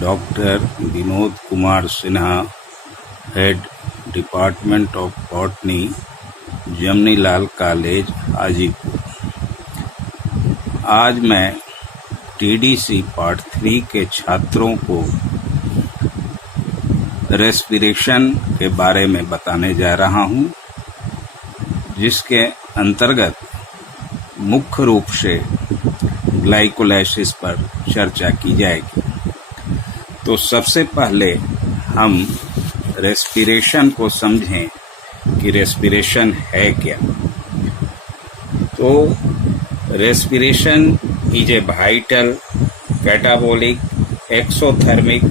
Doctor Vinod Kumar Sinha, head department of botany, Jamnilal college, Hajipur. आज मैं TDC part 3 के छात्रों को रेस्पिरेशन के बारे में बताने जा रहा हूं, जिसके अंतर्गत मुख्य रूप से ग्लाइकोलाइसिस पर चर्चा की जाएगी। तो सबसे पहले हम रेस्पिरेशन को समझें कि रेस्पिरेशन है क्या। तो respiration is a vital, catabolic, exothermic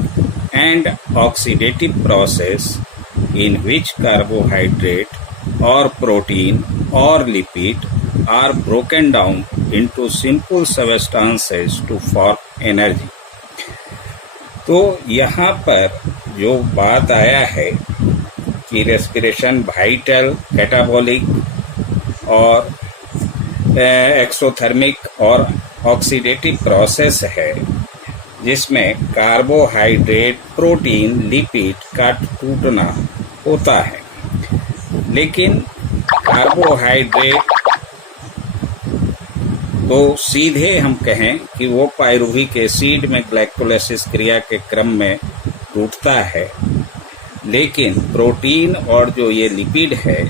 and oxidative process in which carbohydrate or protein or lipid are broken down into simple substances to form energy। तो यहाँ पर जो बात आया है कि रेस्पिरेशन वाइटल, कैटाबॉलिक और एक्सोथर्मिक और ऑक्सीडेटिव प्रोसेस है, जिसमें कार्बोहाइड्रेट, प्रोटीन, लिपिड का टूटना होता है। लेकिन कार्बोहाइड्रेट तो सीधे हम कहें कि वो पायरुविक एसिड में ग्लाइकोलाइसिस क्रिया के क्रम में टूटता है, लेकिन प्रोटीन और जो ये लिपिड है,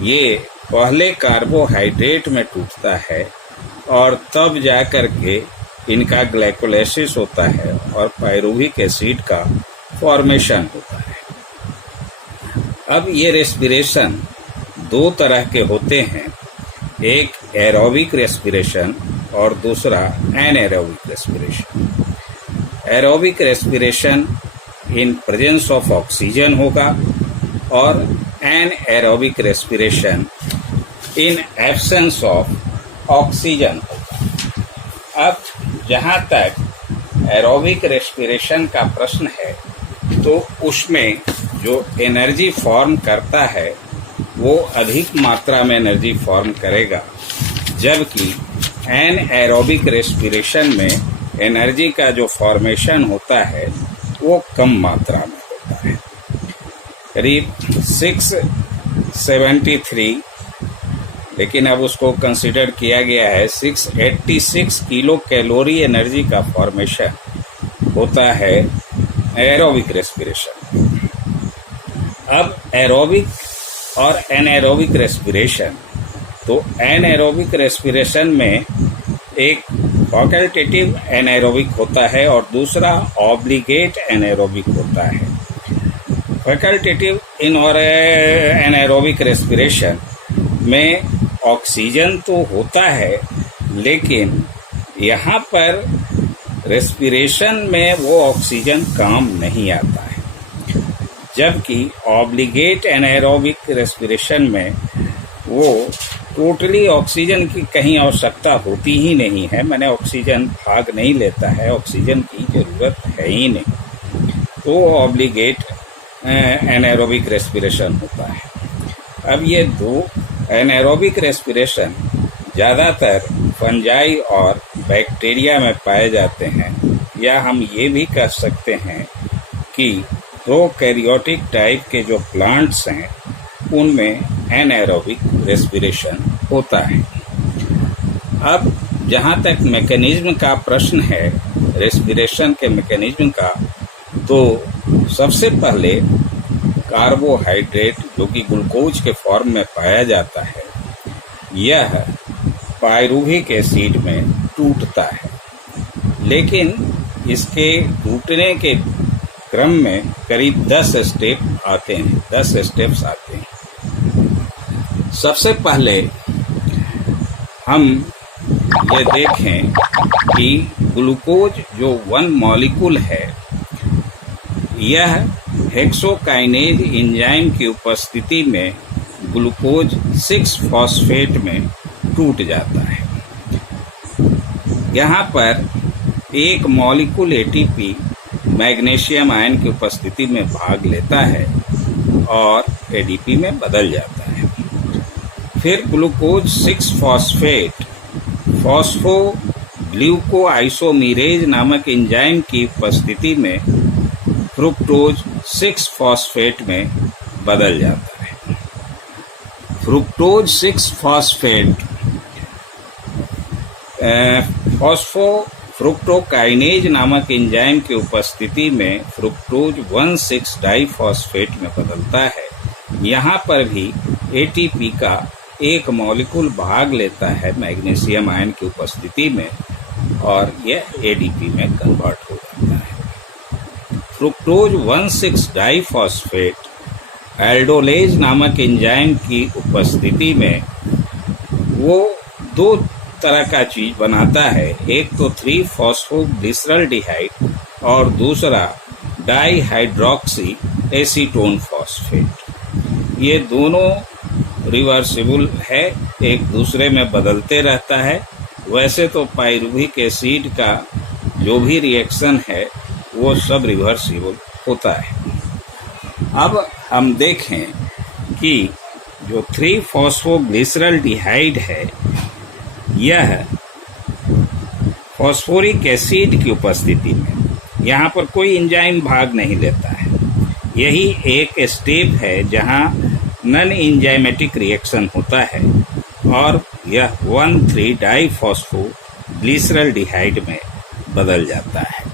ये पहले कार्बोहाइड्रेट में टूटता है और तब जाकर के इनका ग्लाइकोलाइसिस होता है और पायरुविक एसिड का फॉर्मेशन होता है। अब ये रेस्पिरेशन दो तरह के होते हैं, एक एरोबिक रेस्पिरेशन और दूसरा anaerobic respiration. Aerobic respiration in presence of oxygen होगा और anaerobic respiration in absence of oxygen होगा। अब जहाँ तक एरोबिक रेस्पिरेशन का प्रश्न है, तो उसमें जो एनर्जी फॉर्म करता है वो अधिक मात्रा में एनर्जी फॉर्म करेगा, जबकि एनएरोबिक रेस्पिरेशन में एनर्जी का जो फॉर्मेशन होता है वो कम मात्रा में होता है। करीब 673, लेकिन अब उसको कंसिडर किया गया है 686 किलो कैलोरी एनर्जी का फॉर्मेशन होता है एरोबिक रेस्पिरेशन। अब एरोबिक और एनएरोबिक रेस्पिरेशन, तो एनएरोबिक रेस्पिरेशन में एक फैकल्टेटिव एनएरोबिक होता है और दूसरा ऑब्लिगेट एनएरोबिक होता है। फैकल्टेटिव इन और एनएरोबिक रेस्पिरेशन में ऑक्सीजन तो होता है, लेकिन यहाँ पर रेस्पिरेशन में वो ऑक्सीजन काम नहीं आता है, जबकि ऑब्लिगेट एनाएरोबिक रेस्पिरेशन में वो टोटली ऑक्सीजन की कहीं आवश्यकता होती ही नहीं है, मैंने ऑक्सीजन भाग नहीं लेता है, ऑक्सीजन की ज़रूरत है ही नहीं, तो ऑब्लिगेट एनाएरोबिक रेस्पिरेशन होता है। अब ये दो एनाएरोबिक रेस्पिरेशन ज़्यादातर फंजाई और बैक्टीरिया में पाए जाते हैं, या हम ये भी कह सकते हैं कि प्रोकैरियोटिक टाइप के जो प्लांट्स हैं उनमें एनाएरोबिक रेस्पिरेशन होता है। अब जहाँ तक मैकेनिज्म का प्रश्न है, रेस्पिरेशन के मैकेनिज्म का, तो सबसे पहले कार्बोहाइड्रेट जो कि ग्लूकोज के फॉर्म में पाया जाता है, यह पायरुविक एसिड में टूटता है, लेकिन इसके टूटने के क्रम में करीब 10 स्टेप्स आते हैं। सबसे पहले हम ये देखें कि ग्लूकोज जो 1 मॉलिक्यूल है, यह हेक्सोकाइनेज एंजाइम की उपस्थिति में ग्लूकोज 6-फॉस्फेट में टूट जाता है। यहाँ पर एक मॉलिक्यूल एटीपी मैग्नीशियम आयन की उपस्थिति में भाग लेता है और एडीपी में बदल जाता है। फिर ग्लूकोज 6-फॉस्फेट ग्लूको आइसोमीरेज नामक एंजाइम की उपस्थिति में फ्रुक्टोज 6 फॉस्फेट में बदल जाता है। फ्रुक्टोज 6 फॉस्फेट फ्रुक्टोकाइनेज नामक एंजाइम की उपस्थिति में फ्रुक्टोज 1,6 डाइफॉस्फेट में बदलता है। यहाँ पर भी एटीपी का एक मॉलिक्यूल भाग लेता है मैग्नीशियम आयन की उपस्थिति में और यह एडीपी में कन्वर्ट हो जाता है। फ्रुक्टोज 1,6 डाइफॉस्फेट एल्डोलेज नामक एंजाइम की उपस्थिति में वो दो तरह का चीज बनाता है, एक तो 3-फॉस्फोग्लिसरल्डिहाइड और दूसरा डाईहाइड्रोक्सी एसीटोन फॉस्फेट। ये दोनों रिवर्सिबल है, एक दूसरे में बदलते रहता है। वैसे तो पाइरुविक एसिड का जो भी रिएक्शन है वो सब रिवर्सिबल होता है। अब हम देखें कि जो 3-फॉस्फोग्लिसरल्डिहाइड है यह फॉस्फोरिक एसिड की उपस्थिति में यहाँ पर कोई एंजाइम भाग नहीं लेता है। यही एक स्टेप है जहाँ नॉन एंजाइमेटिक रिएक्शन होता है और यह 1,3 डाइफॉस्फोग्लिसरल्डिहाइड में बदल जाता है।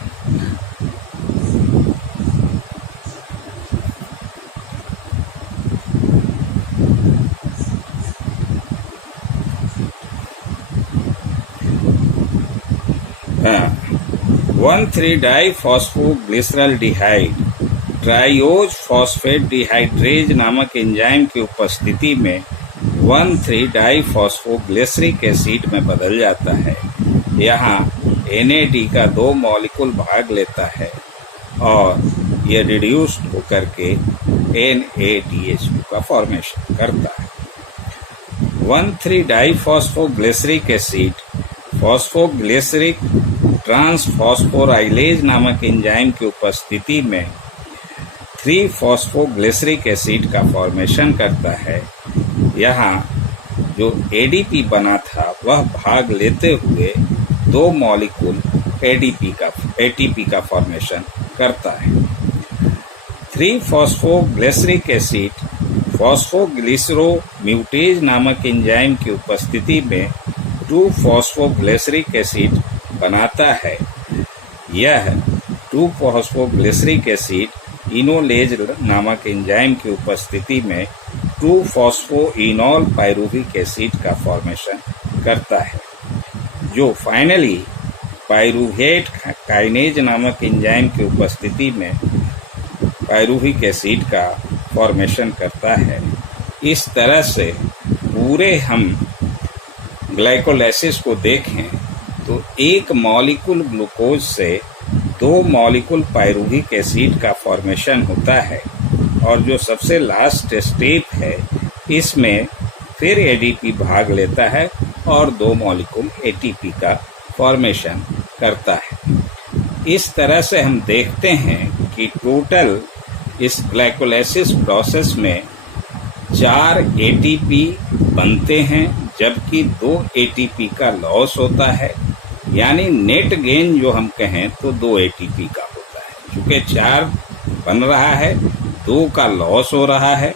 हाँ, 1,3 डाइफॉस्फोग्लिसरल्डिहाइड ट्राइओज फॉस्फेट डिहाइड्रेज नामक एंजाइम की उपस्थिति में 1,3 डाइफॉस्फोग्लिसरिक एसिड में बदल जाता है। यहाँ NAD का 2 मॉलिक्यूल भाग लेता है और यह रिड्यूस्ड होकर के NADH2 का फॉर्मेशन करता है। 1,3 डाइफॉस्फोग्लिसरिक एसिड फॉस्फोग्लिसरिक ट्रांसफॉस्फोराइलेज नामक एंजाइम की उपस्थिति में 3-फॉस्फोग्लिसरिक एसिड का फॉर्मेशन करता है। यहाँ जो ADP बना था वह भाग लेते हुए 2 मॉलिक्यूल ATP का फॉर्मेशन करता है। 3-फॉस्फोग्लिसरिक एसिड फॉस्फोग्लिसरोम्यूटेज नामक एंजाइम की उपस्थिति में 2-फॉस्फोग्लिसरिक एसिड बनाता है। यह 2-फॉस्फोग्लिसरिक एसिड इनोलेज नामक एंजाइम की उपस्थिति में 2-फॉस्फोइनॉल पाइरुविक एसिड का फॉर्मेशन करता है, जो फाइनली पाइरुवेट काइनेज नामक एंजाइम की उपस्थिति में पाइरुविक एसिड का फॉर्मेशन करता है। इस तरह से पूरे हम ग्लाइकोलाइसिस को देखें तो एक मॉलिक्यूल ग्लूकोज से 2 मॉलिक्यूल पाइरुविक एसिड का फॉर्मेशन होता है और जो सबसे लास्ट स्टेप है इसमें फिर एडीपी भाग लेता है और 2 मॉलिक्यूल एटीपी का फॉर्मेशन करता है। इस तरह से हम देखते हैं कि टोटल इस ग्लाइकोलाइसिस प्रोसेस में 4 एटीपी बनते हैं जबकि 2 एटीपी का लॉस होता है, यानी नेट गेन जो हम कहें तो 2 एटीपी का होता है। चूंकि 4 बन रहा है, 2 का लॉस हो रहा है,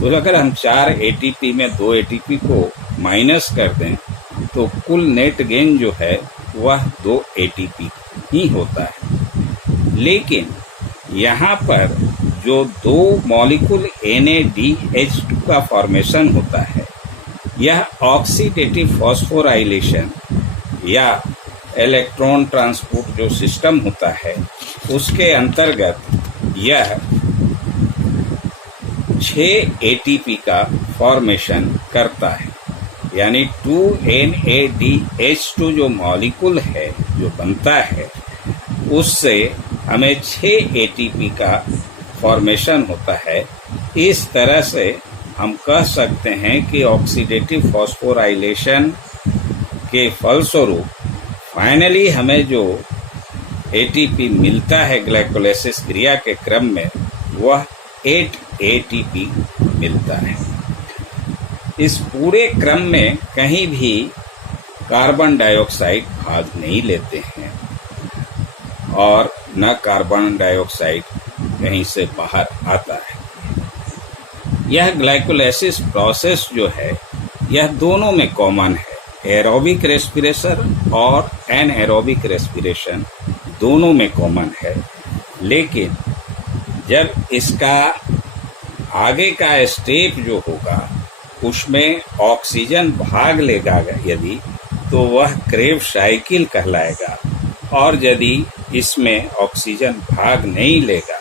तो अगर हम 4 एटीपी में 2 एटीपी को माइनस कर दें तो कुल नेट गेन जो है वह 2 एटीपी ही होता है। लेकिन यहाँ पर जो 2 मॉलिक्यूल NADH2 का फॉर्मेशन होता है, यह ऑक्सीडेटिव फॉस्फोराइलेशन या इलेक्ट्रॉन ट्रांसपोर्ट जो सिस्टम होता है उसके अंतर्गत यह 6 एटीपी का फॉर्मेशन करता है। यानी 2NADH2 जो मॉलिक्यूल है जो बनता है उससे हमें 6 एटीपी का फॉर्मेशन होता है। इस तरह से हम कह सकते हैं कि ऑक्सीडेटिव फॉस्फोराइलेशन के फलस्वरूप फाइनली हमें जो एटीपी मिलता है ग्लाइकोलाइसिस क्रिया के क्रम में वह 8 एटीपी मिलता है। इस पूरे क्रम में कहीं भी कार्बन डाइऑक्साइड भाग नहीं लेते हैं और न कार्बन डाइऑक्साइड कहीं से बाहर आता है। यह ग्लाइकोलाइसिस प्रोसेस जो है यह दोनों में कॉमन है, एरोबिक रेस्पिरेशन और एनएरोबिक रेस्पिरेशन दोनों में कॉमन है। लेकिन जब इसका आगे का स्टेप जो होगा उसमें ऑक्सीजन भाग लेगा यदि, तो वह क्रेब्स साइकिल कहलाएगा, और यदि इसमें ऑक्सीजन भाग नहीं लेगा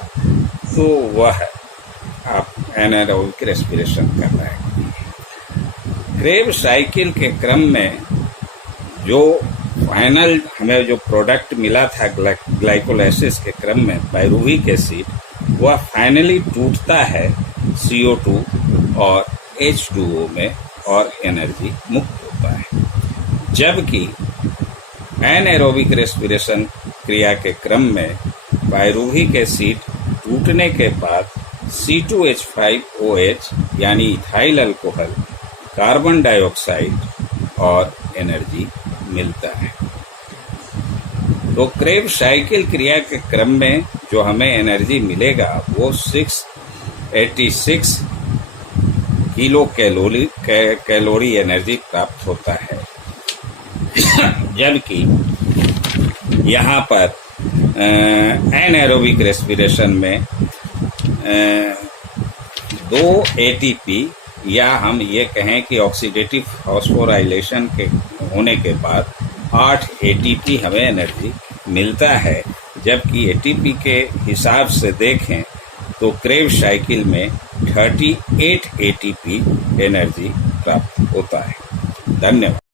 तो वह आप एनारोबिक रेस्पिरेशन कहलाएगा। क्रेब्स साइकिल के क्रम में जो फाइनल हमें जो प्रोडक्ट मिला था ग्लाइकोलाइसिस के क्रम में पाइरूविक एसिड, वह फाइनली टूटता है CO2 और H2O में और एनर्जी मुक्त होता है। जबकि एनएरोबिक रेस्पिरेशन क्रिया के क्रम में पाइरूविक एसिड टूटने के बाद C2H5OH यानी इथाइल अल्कोहल, कार्बन डाइऑक्साइड और एनर्जी मिलता है। तो क्रेब्स साइकिल क्रिया के क्रम में जो हमें एनर्जी मिलेगा वो 686 किलो कैलोरी एनर्जी प्राप्त होता है। जबकि यहाँ पर एनएरोबिक रेस्पिरेशन में 2 ATP या हम ये कहें कि ऑक्सीडेटिव फॉस्फोराइलेशन के होने के बाद 8 ATP हमें एनर्जी मिलता है। जबकि ATP के हिसाब से देखें तो क्रेब्स साइकिल में 38 ATP एनर्जी प्राप्त होता है। धन्यवाद।